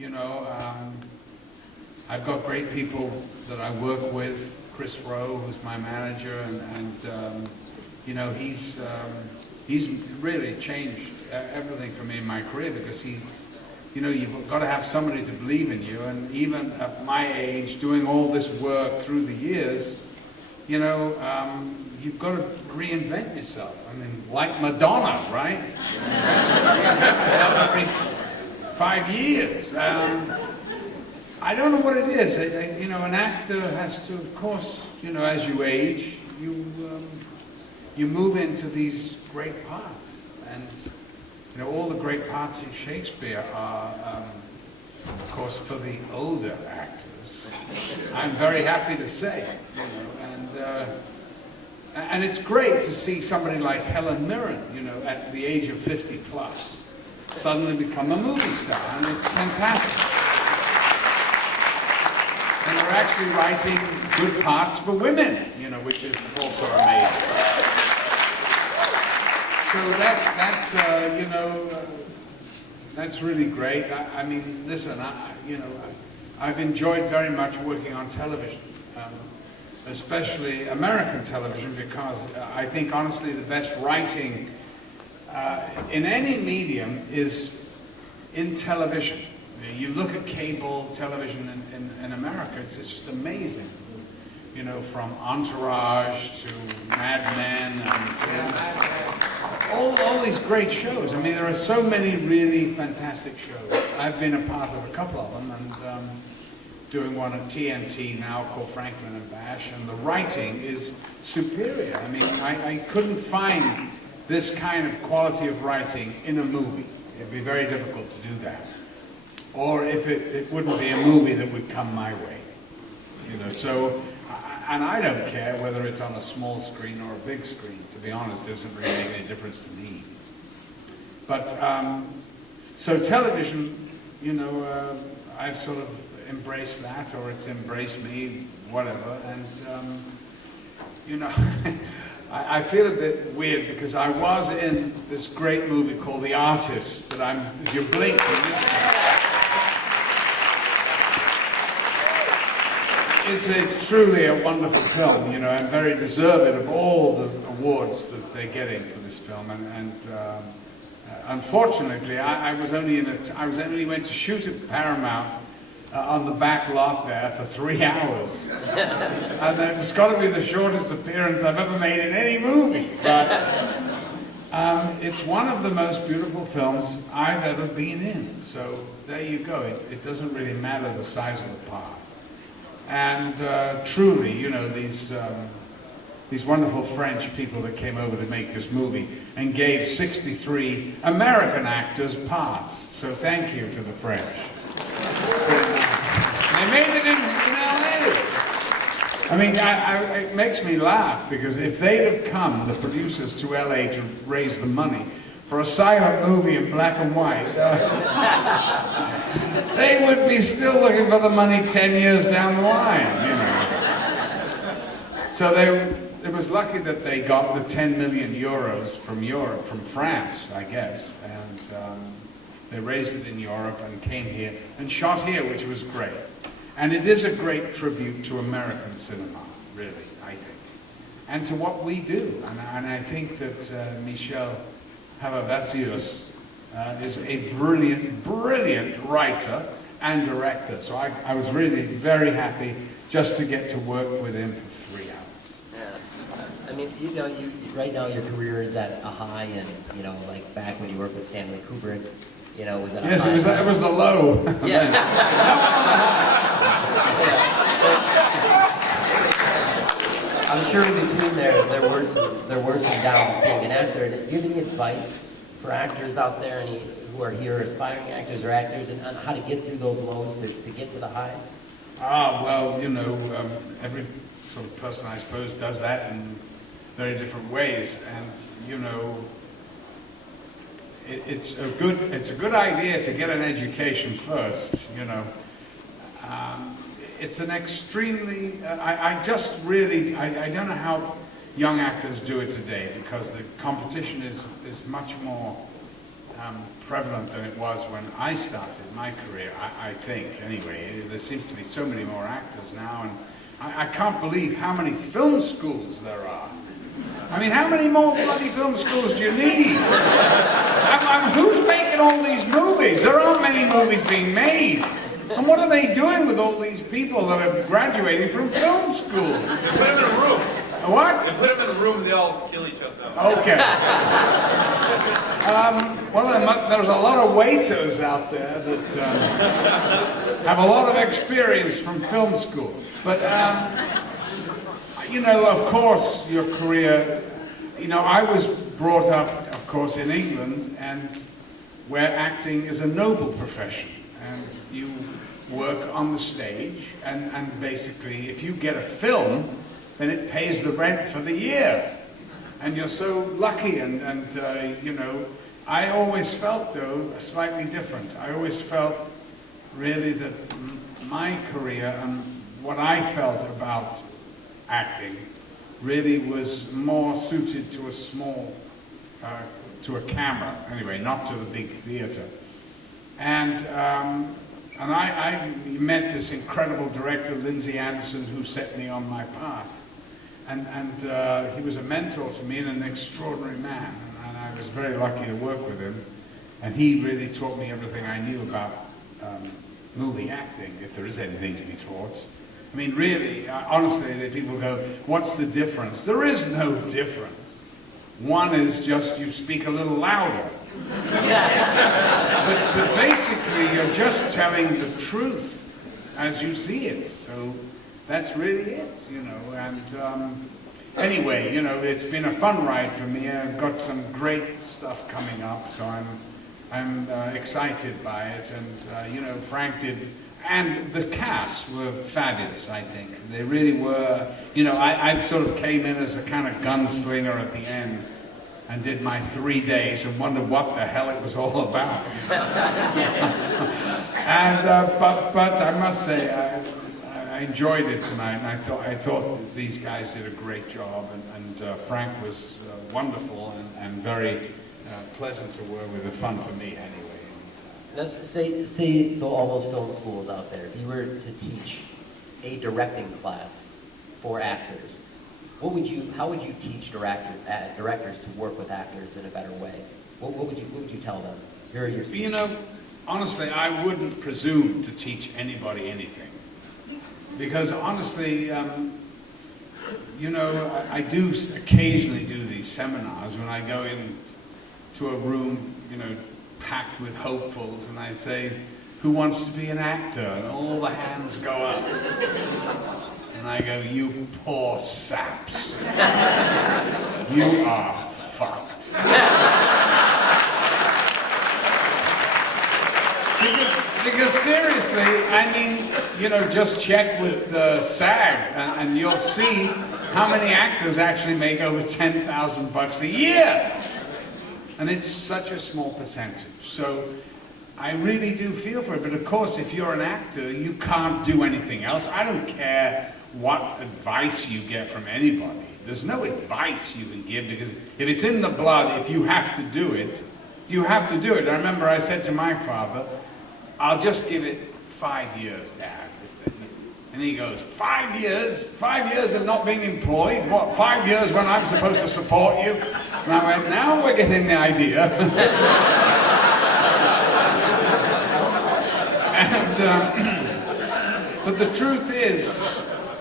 You know, I've got great people that I work with. Chris Rowe, who's my manager, and you know, he's really changed everything for me in my career, because he's, you know, you've got to have somebody to believe in you. And even at my age, doing all this work through the years, you know, you've got to reinvent yourself. I mean, like Madonna, right? Reinvent yourself every 5 years. I don't know what it is. You know, an actor has to, of course, you know, as you age, you move into these great parts. And, you know, all the great parts in Shakespeare are, of course, for the older actors. I'm very happy to say, you know, and it's great to see somebody like Helen Mirren, you know, at the age of 50 plus, suddenly become a movie star, and it's fantastic. And they're actually writing good parts for women, you know, which is also amazing. So you know, that's really great. I mean, listen, you know, I've enjoyed very much working on television, especially American television, because I think, honestly, the best writing in any medium is in television. You look at cable television in America, it's just amazing. You know, from Entourage to Mad Men, and all these great shows. I mean, there are so many really fantastic shows. I've been a part of a couple of them, and doing one at TNT now called Franklin and Bash, and the writing is superior. I mean, I couldn't find this kind of quality of writing in a movie. It'd be very difficult to do that. Or if it wouldn't be a movie that would come my way. You know, so, and I don't care whether it's on a small screen or a big screen. To be honest, it doesn't really make any difference to me. But, so television, you know, I've sort of embraced that, or it's embraced me, whatever, and, you know, I feel a bit weird, because I was in this great movie called The Artist, that if you blink, you miss it. It's truly a wonderful film, you know, and very deserving of all the awards that they're getting for this film. And unfortunately, I only went to shoot at Paramount on the back lot there for 3 hours, and it's got to be the shortest appearance I've ever made in any movie. But it's one of the most beautiful films I've ever been in. So there you go. It doesn't really matter the size of the part. And truly, you know, these wonderful French people that came over to make this movie and gave 63 American actors parts. So thank you to the French. They made it in LA. I mean, it makes me laugh, because if they'd have come, the producers, to LA to raise the money for a silent movie in black and white, they would be still looking for the money 10 years down the line, you know. So it was lucky that they got the 10 million euros from Europe, from France, I guess, and they raised it in Europe and came here and shot here, which was great. And it is a great tribute to American cinema, really, I think, and to what we do. And I think that Michel Havavassius is a brilliant, brilliant writer and director. So I was really very happy just to get to work with him for 3 hours. Yeah. I mean, you know, right now your career is at a high, and, you know, like back when you worked with Stanley Kubrick, you know, was it a high? Yes, it was the low. Yeah. I'm sure in between there were some downs being an actor. Do you have any advice for actors out there, who are here, aspiring actors or actors, and on how to get through those lows to get to the highs? Well, you know, every sort of person, I suppose, does that in very different ways, and, you know, it's a good idea to get an education first, you know. It's an extremely, I don't know how young actors do it today, because the competition is much more prevalent than it was when I started my career, I think, anyway. There seems to be so many more actors now, and I can't believe how many film schools there are. I mean, how many more bloody film schools do you need? Who's making all these movies? There aren't many movies being made. And what are they doing with all these people that are graduating from film school? They put them in a room. What? They put them in a room, they all kill each other. Okay. Well, there's a lot of waiters out there that have a lot of experience from film school. But, you know, of course, your career, you know, I was brought up, of course, in England, and where acting is a noble profession. And you work on the stage, and basically, if you get a film, then it pays the rent for the year. And you're so lucky, and you know, I always felt, though, slightly different. I always felt, really, that my career and what I felt about acting really was more suited to a small, to a camera, anyway, not to the big theater. And I met this incredible director, Lindsay Anderson, who set me on my path. And he was a mentor to me and an extraordinary man. And I was very lucky to work with him. And he really taught me everything I knew about movie acting, if there is anything to be taught. I mean, really, honestly, people go, what's the difference? There is no difference. One is just you speak a little louder. But basically, you're just telling the truth as you see it. So that's really it, you know. And anyway, you know, it's been a fun ride for me. I've got some great stuff coming up, so I'm excited by it. And you know, Frank did, and the cast were fabulous. I think they really were. You know, I sort of came in as a kind of gunslinger at the end, and did my 3 days and wondered what the hell it was all about. And but I must say I enjoyed it tonight, and I thought that these guys did a great job, and Frank was wonderful and very pleasant to work with, and fun for me anyway. Let's say all those film schools out there, if you were to teach a directing class for actors, how would you teach directors to work with actors in a better way? What would you tell them? You know, honestly, I wouldn't presume to teach anybody anything, because honestly, you know, I do occasionally do these seminars when I go into a room, you know, packed with hopefuls, and I say, "Who wants to be an actor?" And all the hands go up. And I go, "You poor saps. You are fucked." Because seriously, I mean, you know, just check with SAG, and you'll see how many actors actually make over $10,000 a year. And it's such a small percentage. So I really do feel for it. But of course, if you're an actor, you can't do anything else. I don't care what advice you get from anybody. There's no advice you can give, because if it's in the blood, if you have to do it, you have to do it. I remember I said to my father, "I'll just give it 5 years, Dad." And he goes, 5 years? 5 years of not being employed? What, 5 years when I'm supposed to support you? And I went, now we're getting the idea. But the truth is,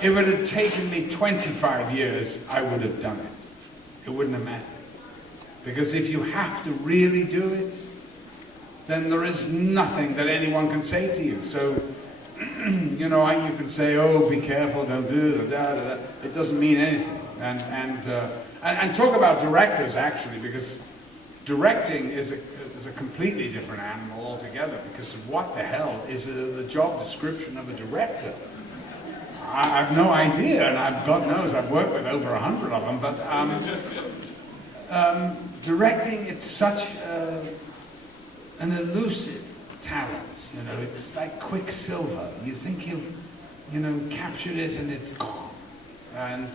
if it had taken me 25 years, I would have done it. It wouldn't have mattered. Because if you have to really do it, then there is nothing that anyone can say to you. So, you know, you can say, "Oh, be careful, don't do that." It doesn't mean anything. And talk about directors, actually, because directing is a completely different animal altogether. Because what the hell is the job description of a director? I've no idea, and God knows I've worked with over 100 of them. But directing, it's such an elusive talent, you know. It's like quicksilver. You think you've, you know, captured it, and it's gone. And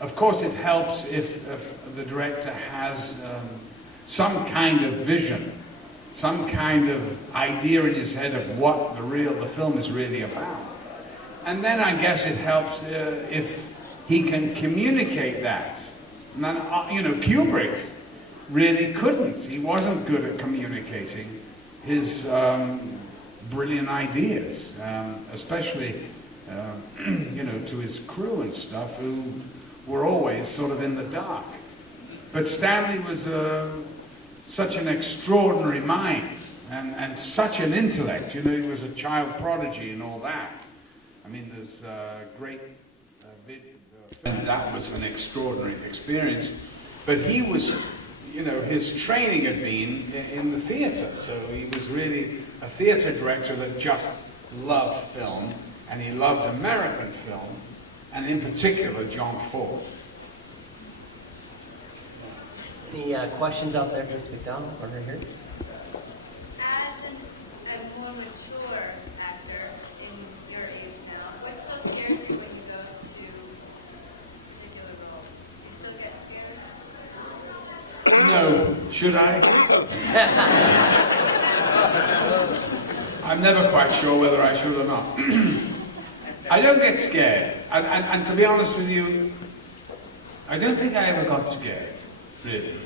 of course, it helps if the director has some kind of vision, some kind of idea in his head of what the film is really about. And then I guess it helps if he can communicate that. And then, Kubrick really couldn't. He wasn't good at communicating his brilliant ideas, especially, to his crew and stuff, who were always sort of in the dark. But Stanley was such an extraordinary mind and such an intellect. He was a child prodigy and all that. I mean, there's great and that was an extraordinary experience. But he was, his training had been in the theatre, so he was really a theatre director that just loved film, and he loved American film, and in particular John Ford. Any questions out there for Mr. McDowell? Partner here. As a more mature actor in your age now, what so scares you when you go to particular roles? Do you still get scared? No, should I? I'm never quite sure whether I should or not. I don't get scared, and to be honest with you, I don't think I ever got scared, really.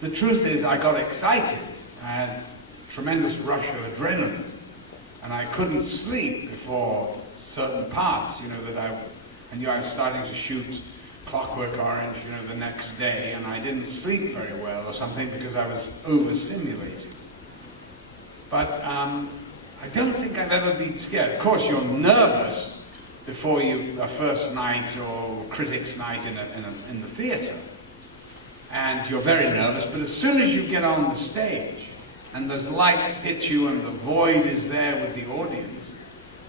The truth is, I got excited. I had tremendous rush of adrenaline, and I couldn't sleep before certain parts, that I knew I was starting to shoot Clockwork Orange, the next day, and I didn't sleep very well or something because I was overstimulated. But I don't think I've ever been scared. Of course, you're nervous before a first night or critics' night in the theatre. And you're very nervous, but as soon as you get on the stage and those lights hit you and the void is there with the audience,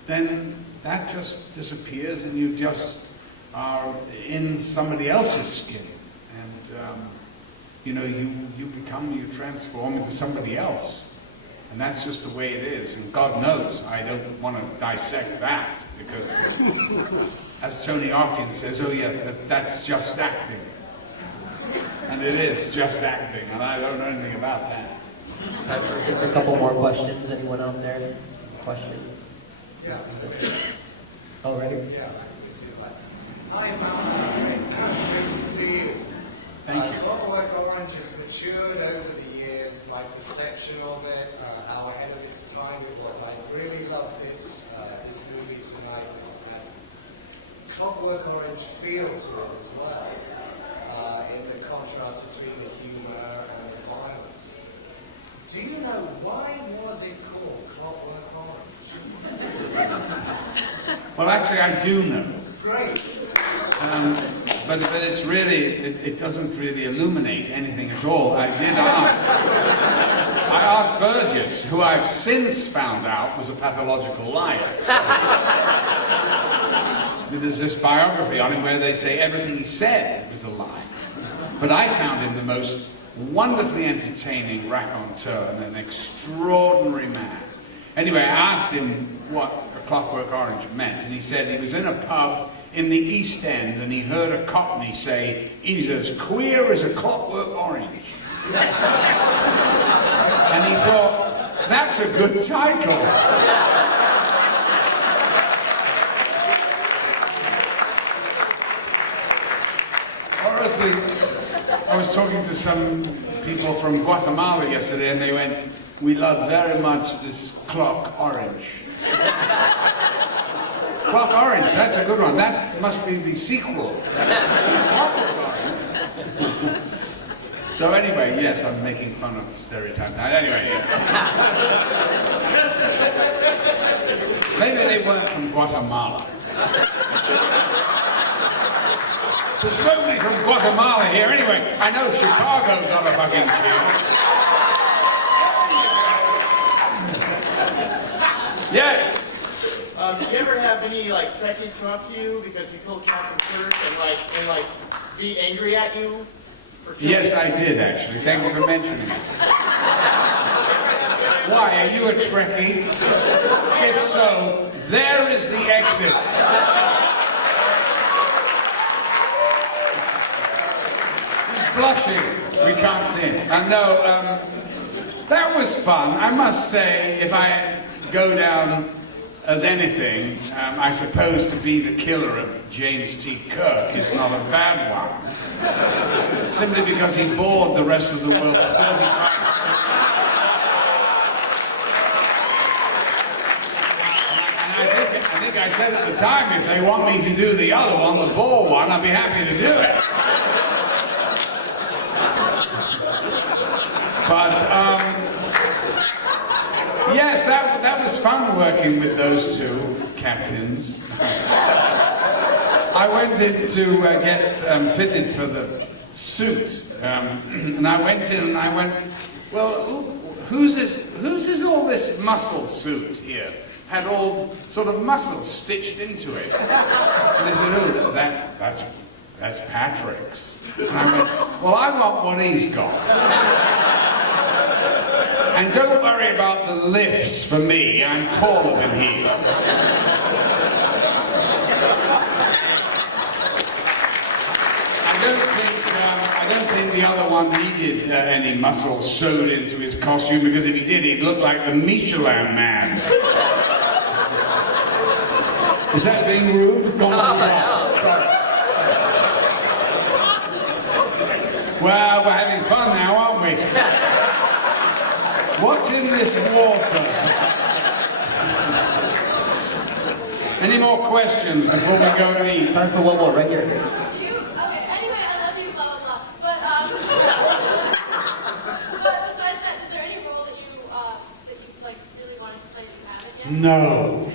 then that just disappears and you just are in somebody else's skin. And, you transform into somebody else. And that's just the way it is. And God knows I don't want to dissect that because, as Tony Hawkins says, oh yes, that's just acting. And it is just acting, and I don't know anything about that. Time for just a couple more questions. Anyone out there? Questions? Yeah. Oh, right here. Yeah. Hi, Malcolm. Good to see you. Thank you. Clockwork Orange has matured over the years, my perception of it, how ahead of its time it was. I really love this movie tonight. Clockwork Orange feels to it as well, in the contrast between the humor and the violence. Do you know why was it called Clockwork Orange? Well, actually, I do know. Great. But it's really, it doesn't really illuminate anything at all. I asked Burgess, who I've since found out was a pathological liar. There's this biography on him where they say everything he said was a lie. But I found him the most wonderfully entertaining raconteur and an extraordinary man. Anyway, I asked him what A Clockwork Orange meant, and he said he was in a pub in the East End and he heard a Cockney say, he's as queer as a clockwork orange. And he thought, that's a good title. I was talking to some people from Guatemala yesterday and they went, we love very much this clock orange. Clock Orange, that's a good one. That must be the sequel. So anyway, yes, I'm making fun of stereotypes. Anyway, yeah. Maybe they weren't from Guatemala. There's nobody from Guatemala here. Anyway, I know Chicago got a fucking cheer. Yes. Do you ever have any Trekkies come up to you because you killed Captain Kirk and be angry at you? Yes, I did actually. Thank you for mentioning it. Why, are you a Trekkie? If so, there is the exit. This blushing. We can't see it. No, that was fun. I must say, if I go down as anything, I suppose to be the killer of James T. Kirk is not a bad one. Simply because he bored the rest of the world for 35 years. I think I said at the time, if they want me to do the other one, the ball one, I'd be happy to do it. But, yes, that was fun working with those two captains. I went in to get fitted for the suit, and I went in and I went, well, whose is all this muscle suit here? Had all sort of muscles stitched into it. And they said, oh, that's Patrick's. And I went, well, I want what he's got. And don't worry about the lifts for me, I'm taller than he is. I don't think the other one needed any muscles sewed into his costume, because if he did, he'd look like the Michelin Man. Is that being rude? Sorry. Well, we're having fun now, aren't we? What's in this water? Any more questions before we go and eat? Time for one more, right here. Do you, okay, anyway, I love you, blah, blah, blah. But, but besides that, is there any role that you like, really wanted to play that you haven't yet? No.